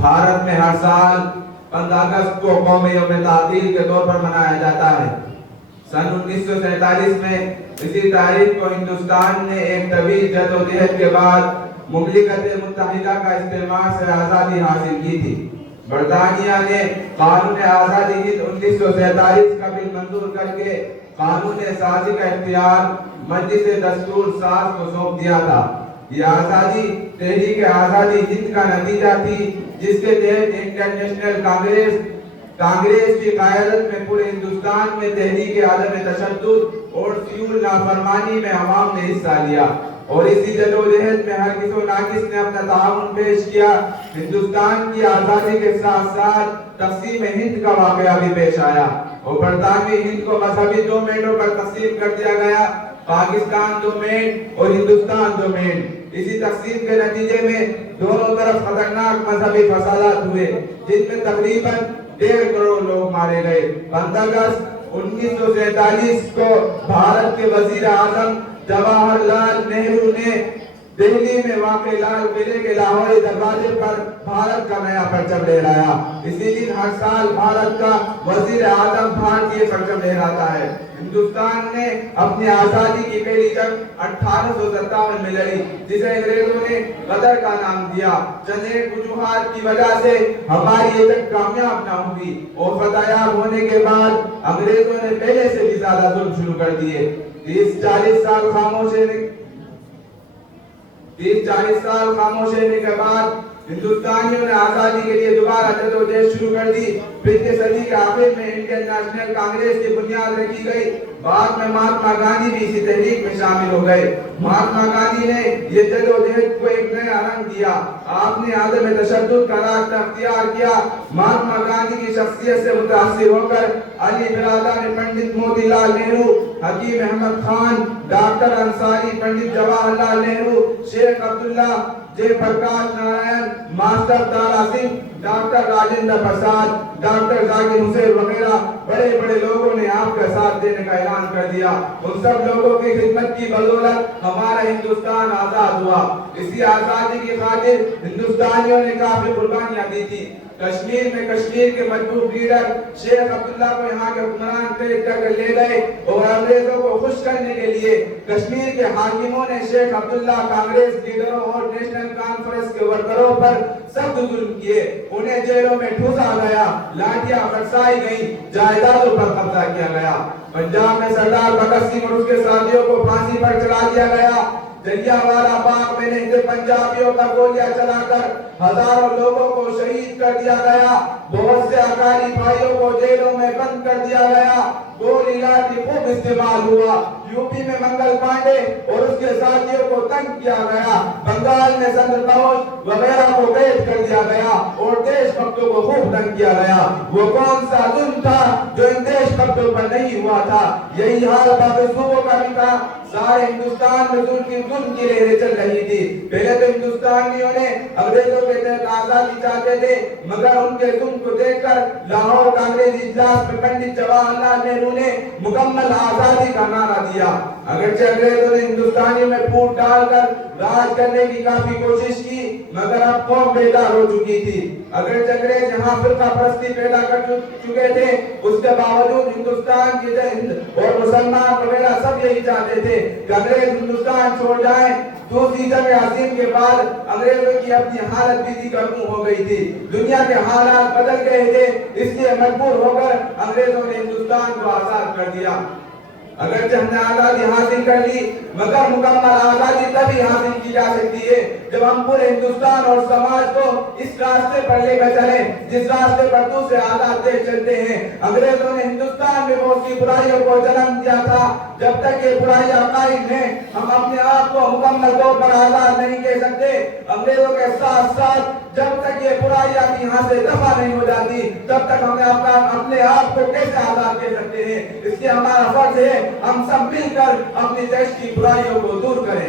بھارت میں ہر سال 15 اگست کو قومی یوم تعطیل کے طور پر منایا جاتا ہے۔ سن 1947 میں اسی تاریخ کو ہندوستان نے ایک طویل جدوجہد کے بعد مملکت متحدہ کا استعمار سے آزادی حاصل کی تھی۔ برطانیہ نے قانون آزادی ہند 1947 کا بل منظور کر کے قانون سازی کا اختیار مجلس دستور ساز کو سونپ دیا تھا۔ یہ آزادی تحریک آزادی ہند کا نتیجہ تھی، جس کے تحت انڈین نیشنل کانگریس کی قیادت میں پورے ہندوستان میں تحریک عدم تشدد اور سیول نافرمانی میں عوام نے حصہ لیا، اور اسی جدوجہد میں ہر کس و ناقص نے اپنا تعاون پیش کیا۔ ہندوستان کی آزادی کے ساتھ ساتھ تقسیم ہند کا واقعہ بھی پیش آیا، اور برطانوی ہند کو مذہبی ڈومینوں پر تقسیم کر دیا گیا، پاکستان ڈومین اور ہندوستان ڈومین۔ اسی تقسیم کے نتیجے میں دونوں طرف خطرناک مذہبی فسادات ہوئے، جن میں تقریباً 1.5 کروڑ لوگ مارے گئے۔ 15 اگست 1947 کو بھارت کے وزیر اعظم جواہر لال نہرو نے دہلی میں واقع لال قلعے کے لاہوری دروازے پر بھارت کا نیا پرچم لہرایا۔ اسی دن ہر سال بھارت کا وزیر اعظم بھارتی پرچم لہراتا ہے۔ ہندوستان نے اپنی آزادی کی پہلی جنگ 1857 میں لڑی، جسے انگریزوں نے غدر کا نام دیا۔ چند ایک وجوہات کی وجہ سے ہماری یہ جنگ کامیاب نہ ہوئی، اور فتح یاب ہونے کے بعد انگریزوں نے پہلے سے بھی زیادہ ظلم شروع کر دیے۔ 30-40 سال خاموش رہنے کے بعد ہندوستانیوں نے آزادی کے لیے دوبارہ جدوجہد شروع کر دی۔ 20 صدی کے آخر میں انڈین نیشنل کانگریس کی بنیاد رکھی گئی۔ بعد میں مہاتما گاندھی بھی اسی تحریک میں شامل ہو گئے۔ مہاتما گاندھی نے یہ جدوجہد کو ایک نیا رنگ دیا۔ آپ نے عدم تشدد کا راستہ اختیار کیا۔ مہاتما گاندھی کی شخصیت سے متاثر ہو کر علی برادر نے پنڈت موتی لال نہرو، حکیم احمد خان، ڈاکٹر انصاری، پنڈت جواہر لال نہرو، شیخ عبداللہ، جے پرکاش نارائن، ماسٹر تارا سنگھ، ڈاکٹر راجندر پرساد، ڈاکٹر ذاکر حسین وغیرہ بڑے بڑے لوگوں نے آپ کا ساتھ دینے کا اعلان کر دیا۔ ان سب لوگوں کی خدمت کی بدولت ہمارا ہندوستان آزاد ہوا۔ اسی آزادی کی خاطر ہندوستانیوں نے کافی قربانیاں دی تھی۔ کشمیر میں کشمیر کے مجبور لیڈر شیخ عبداللہ کو یہاں کے حکمران قید کر لے گئے، اور انگریزوں کو خوش کرنے کے لیے کشمیر کے حاکموں نے شیخ عبداللہ، کانگریس لیڈروں اور نیشنل کانفرنس کے ورکروں پر سخت ظلم کیے۔ انہیں جیلوں میں ٹھوسا گیا، لاٹیاں برسائی گئیں، جائیدادوں پر قبضہ کیا گیا۔ پنجاب میں سردار بھگت سنگھ اور اس کے ساتھیوں کو پھانسی پر چڑھا دیا گیا۔ جلیانوالہ باغ میں نہتے پنجابیوں پر گولیاں چلا کر ہزاروں لوگوں کو شہید کر دیا گیا۔ بہت سے اکالی بھائیوں کو جیلوں میں بند کر دیا گیا۔ گولی لاٹھی خوب استعمال ہوا۔ یوپی میں منگل پانڈے اور اس کے ساتھیوں کو تنگ کیا گیا۔ بنگال میں سندر کھوش وغیرہ کو قید کر دیا گیا، اور دیش بھکتوں کو خوب تنگ کیا گیا۔ وہ کون سا ظلم تھا جو ان دیش بھکتوں پر نہیں ہوا تھا؟ یہی حال باقی صوبوں کا بھی تھا۔ سارے ہندوستان میں ظلم کی لہریں چل رہی تھی۔ پہلے تو ہندوستانیوں نے انگریزوں کے تحت آزادی چاہتے تھے، مگر ان کے ظلم کو دیکھ کر لاہور کانگریس اجلاس میں پنڈت جواہر لال نہرو نے مکمل آزادی کا نعرہ دیا۔ اگرچہ انگریزوں نے ہندوستانیوں میں پھوٹ ڈال کر راج کرنے کی کافی کوشش کی، مگر اب قوم بیدار ہو چکی تھی۔ اگرچہ انگریز یہاں فرقہ پرستی پیدا کر چکے تھے، اس کے باوجود ہندوستان کی ہند اور مسلمان وغیرہ سب یہی چاہتے تھے کہ انگریز ہندوستان چھوڑ جائیں۔ دوسری جنگ عظیم کے بعد انگریزوں کی اپنی حالت بھی دیگر ہو گئی تھی۔ دنیا کے حالات بدل گئے تھے، اس لیے مجبور ہو کر انگریزوں نے ہندوستان کو آزاد کر دیا۔ اگرچہ ہم نے آزادی حاصل کر لی، مگر مکمل آزادی تبھی حاصل کی جا سکتی ہے جب ہم پورے ہندوستان اور سماج کو اس راستے پر لے کر چلیں جس راستے پر دوسرے آزاد دیش چلتے ہیں۔ انگریزوں نے ہندوستان میں بہت سی برائیوں کو جنم دیا تھا۔ جب تک یہ برائیاں قائم ہیں، ہم اپنے آپ کو مکمل طور پر آزاد نہیں کہہ سکتے۔ انگریزوں کے ساتھ ساتھ جب تک یہ برائیاں یہاں سے دفع نہیں ہو جاتی، تب تک ہمیں اپنے آپ کو کیسے آزاد کہہ سکتے ہیں؟ اس لیے ہمارا فرض ہے ہم سب مل کر اپنی دیش کی برائیوں کو دور کریں۔